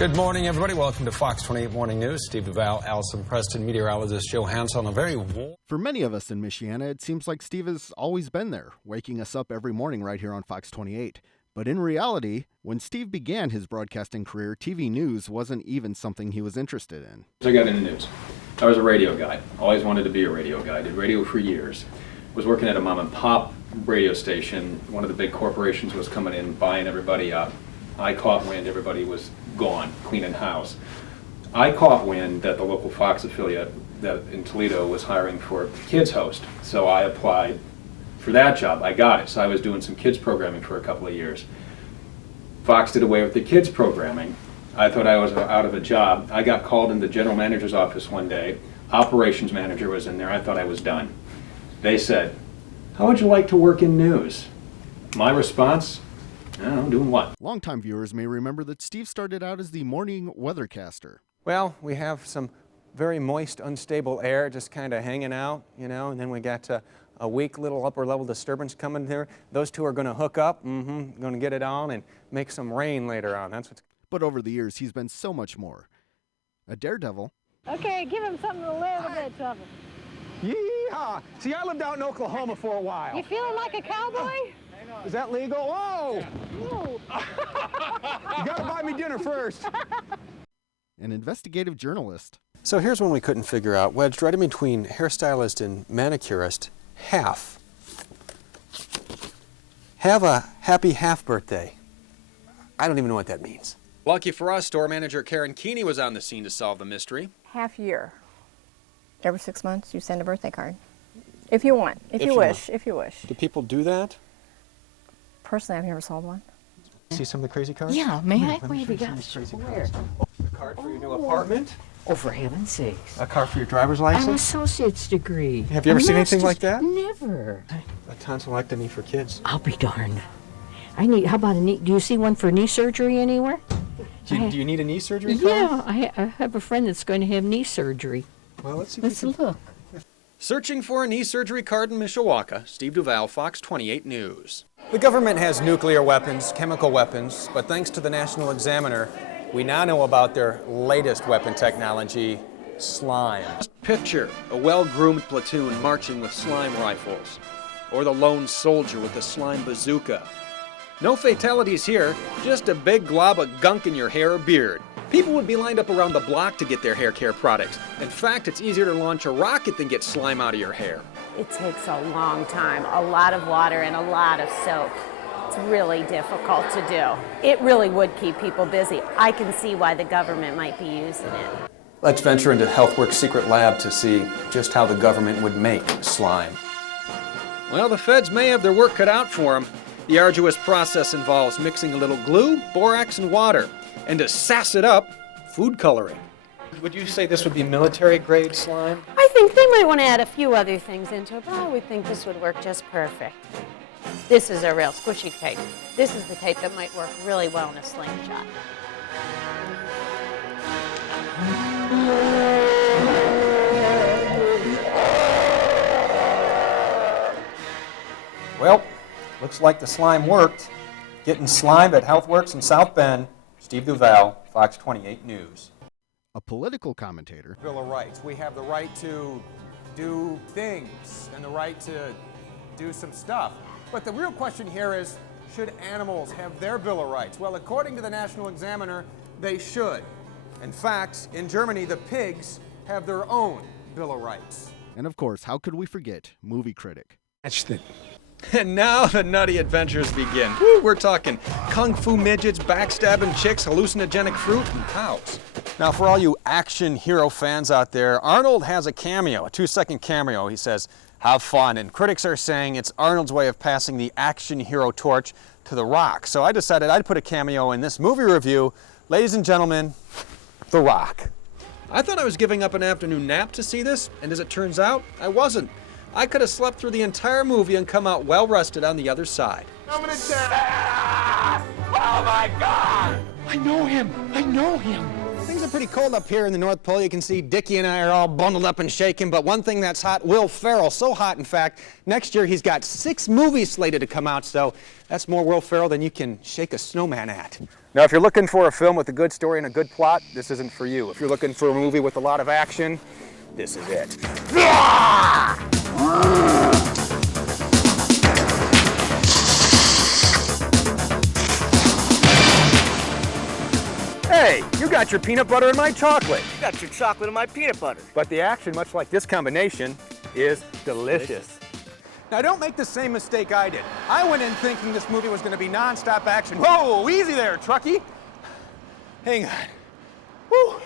Good morning, everybody. Welcome to Fox 28 Morning News. Steve DuVal, Allison Preston, meteorologist Joe Hanson. A very warm... For many of us in Michiana, it seems like Steve has always been there, waking us up every morning right here on Fox 28. But in reality, when Steve began his broadcasting career, TV news wasn't even something he was interested in. I got into news. I was a radio guy. Always wanted to be a radio guy. Did radio for years. Was working at a mom and pop radio station. One of the big corporations was coming in, buying everybody up. I caught wind everybody was gone, cleaning house. I caught wind that the local Fox affiliate that in Toledo was hiring for kids host. So I applied for that job. I got it. So I was doing some kids programming for a couple of years. Fox did away with the kids programming. I thought I was out of a job. I got called in the general manager's office one day. Operations manager was in there. I thought I was done. They said, "How would you like to work in news?" My response, I don't know, doing what? Longtime viewers may remember that Steve started out as the morning weathercaster. Well, we have some very moist, unstable air just kind of hanging out, you know, and then we got a weak little upper level disturbance coming there. Those two are going to hook up, going to get it on and make some rain later on. That's what's... But over the years, he's been so much more. A daredevil. Okay, give him something a little bit of trouble. Yeehaw! See, I lived out in Oklahoma for a while. You feeling like a cowboy? Is that legal? Whoa! Ooh. You gotta buy me dinner first. An investigative journalist. So here's one we couldn't figure out. Wedged right in between hairstylist and manicurist, half. Have a happy half birthday. I don't even know what that means. Lucky for us, store manager Karen Keeney was on the scene to solve the mystery. Half year. Every 6 months you send a birthday card. If you want, if you wish. Do people do that? Personally, I've never sold one. See some of the crazy cards? Yeah, may I? Let me Where show have you you some got? crazy Where? cards. A card for your new apartment. Oh, for heaven's sakes. A card for your driver's An license. associate's degree. Have you ever A seen anything like master's- that? Never. A tonsillectomy for kids. I'll be darned. How about a knee? Do you see one for knee surgery anywhere? Do you need a knee surgery card? Yeah, I have a friend that's going to have knee surgery. Well, let's see. Let's look. Searching for a knee surgery card in Mishawaka, Steve DuVal, Fox 28 News. The government has nuclear weapons, chemical weapons, but thanks to the National Examiner, we now know about their latest weapon technology, slime. Picture a well-groomed platoon marching with slime rifles, or the lone soldier with a slime bazooka. No fatalities here, just a big glob of gunk in your hair or beard. People would be lined up around the block to get their hair care products. In fact, it's easier to launch a rocket than get slime out of your hair. It takes a long time, a lot of water and a lot of soap. It's really difficult to do. It really would keep people busy. I can see why the government might be using it. Let's venture into HealthWorks' secret lab to see just how the government would make slime. Well, the feds may have their work cut out for them. The arduous process involves mixing a little glue, borax, and water. And to sass it up, food coloring. Would you say this would be military-grade slime? I think they might want to add a few other things into it, but I would think this would work just perfect. This is a real squishy tape. This is the tape that might work really well in a slingshot. Well, looks like the slime worked. Getting slimed at HealthWorks in South Bend. Steve DuVal, Fox 28 News. A political commentator. Bill of Rights. We have the right to do things and the right to do some stuff. But the real question here is, should animals have their Bill of Rights? Well, according to the National Examiner, they should. In fact, in Germany, the pigs have their own Bill of Rights. And of course, how could we forget movie critic? And now the nutty adventures begin. Woo, we're talking kung fu midgets, backstabbing chicks, hallucinogenic fruit, and cows. Now, for all you action hero fans out there, Arnold has a cameo, a 2-second cameo. He says, have fun. And critics are saying it's Arnold's way of passing the action hero torch to The Rock. So I decided I'd put a cameo in this movie review. Ladies and gentlemen, The Rock. I thought I was giving up an afternoon nap to see this, and as it turns out, I wasn't. I could have slept through the entire movie and come out well rested on the other side. I'm gonna die! Oh my God! I know him. I know him. Things are pretty cold up here in the North Pole. You can see Dickie and I are all bundled up and shaking, but one thing that's hot, Will Ferrell. So hot, in fact, next year he's got 6 movies slated to come out, so that's more Will Ferrell than you can shake a snowman at. Now, if you're looking for a film with a good story and a good plot, this isn't for you. If you're looking for a movie with a lot of action, this is it. Hey, you got your peanut butter and my chocolate. You got your chocolate and my peanut butter. But the action, much like this combination, is delicious. Now, don't make the same mistake I did. I went in thinking this movie was going to be non-stop action. Whoa, easy there, Truckee. Hang on. Woo.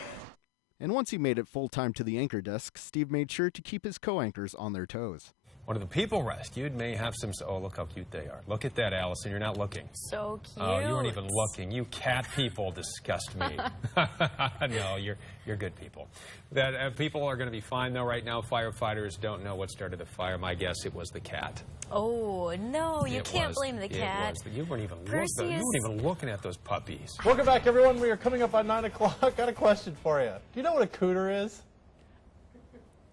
And once he made it full-time to the anchor desk, Steve made sure to keep his co-anchors on their toes. One of the people rescued may have some... Oh, look how cute they are. Look at that, Allison. You're not looking. So cute. Oh, you weren't even looking. You cat people disgust me. No, you're good people. That people are going to be fine, though. Right now, firefighters don't know what started the fire. My guess, it was the cat. Oh, no, you can't blame the cat. You weren't even looking at those puppies. Welcome back, everyone. We are coming up on 9 o'clock. Got a question for you. Do you know what a cooter is?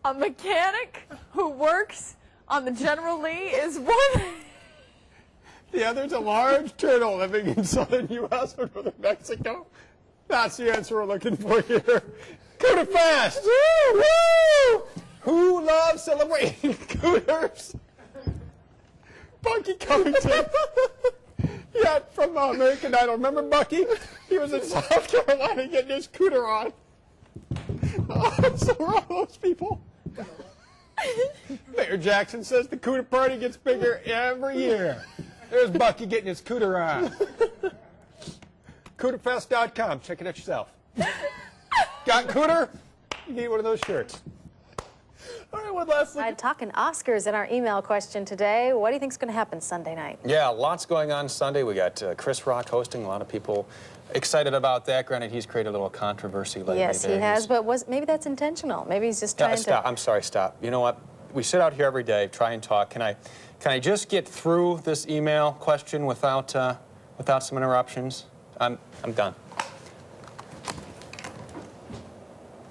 A mechanic who works on the General Lee is one. The other's a large turtle living in southern U.S. or northern Mexico. That's the answer we're looking for here. Cooter Fest! Woo! Woo! Who loves celebrating cooters? Bucky Covington. Yeah, from American Idol. Remember Bucky? He was in South Carolina getting his cooter on. Oh, so are all those people. Mayor Jackson says the cooter party gets bigger every year. There's Bucky getting his cooter on. Cooterfest.com. Check it out yourself. Got cooter? You get one of those shirts. All right, one last look. Talking Oscars in our email question today. What do you think is going to happen Sunday night? Yeah, lots going on Sunday. We got Chris Rock hosting. A lot of people excited about that. Granted, he's created a little controversy lately. Yes, he has, but maybe that's intentional. Maybe he's just trying to... I'm sorry, stop. You know what? We sit out here every day, try and talk. Can I just get through this email question without some interruptions? I'm done.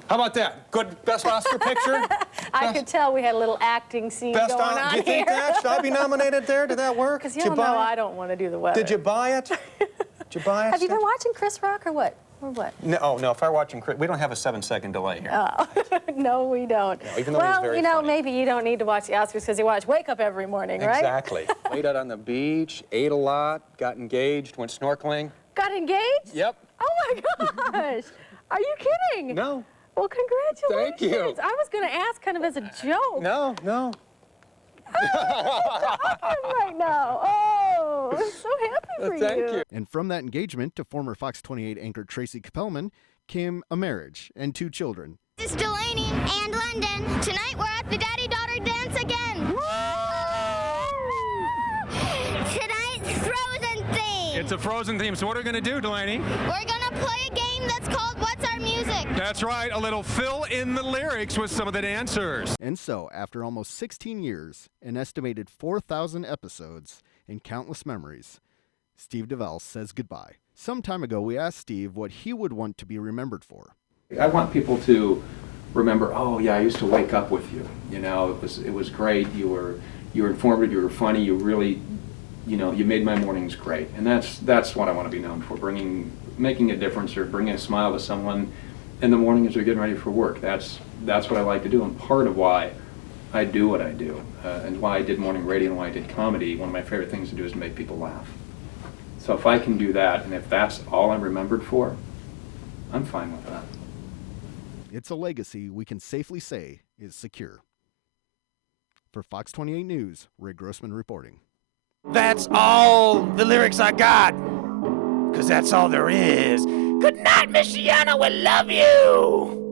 How about that? Good Best Oscar Picture? I could tell we had a little acting scene going on here. Do you think that? Should I be nominated there? Did that work? Because you don't know I don't want to do the weather. Did you buy it? Did you buy it? Have you been watching Chris Rock or what? Or what? No, if I were watching Chris, we don't have a 7-second delay here. Oh, no, we don't. No, even though he's very funny. Maybe you don't need to watch the Oscars because you Wake Up every morning, right? Exactly. Laid out on the beach, ate a lot, got engaged, went snorkeling. Got engaged? Yep. Oh my gosh. Are you kidding? No. Well, congratulations. Thank you. I was going to ask kind of as a joke. No. Oh, right now. Oh, I'm so happy for you. Thank you. And from that engagement to former Fox 28 anchor Tracy Capelman came a marriage and 2 children. This is Delaney and London. Tonight we're at the daddy-daughter dance again. Tonight's Frozen theme. It's a Frozen theme, so what are we going to do, Delaney? We're going to play a game that's called What's Our Music? That's right, a little fill in the lyrics with some of the dancers. And so, after almost 16 years, an estimated 4,000 episodes, and countless memories, Steve DuVal says goodbye. Some time ago, we asked Steve what he would want to be remembered for. I want people to remember, oh yeah, I used to wake up with you. You know, it was great. You were informative. You were funny. You really, you made my mornings great. And that's what I want to be known for: making a difference or bringing a smile to someone in the morning as they're getting ready for work. That's what I like to do, and part of why I do what I do, and why I did morning radio and why I did comedy. One of my favorite things to do is to make people laugh. So if I can do that, and if that's all I'm remembered for, I'm fine with that. It's a legacy we can safely say is secure. For Fox 28 News, Ray Grossman reporting. That's all the lyrics I got, because that's all there is. Good night, Michiana, we love you.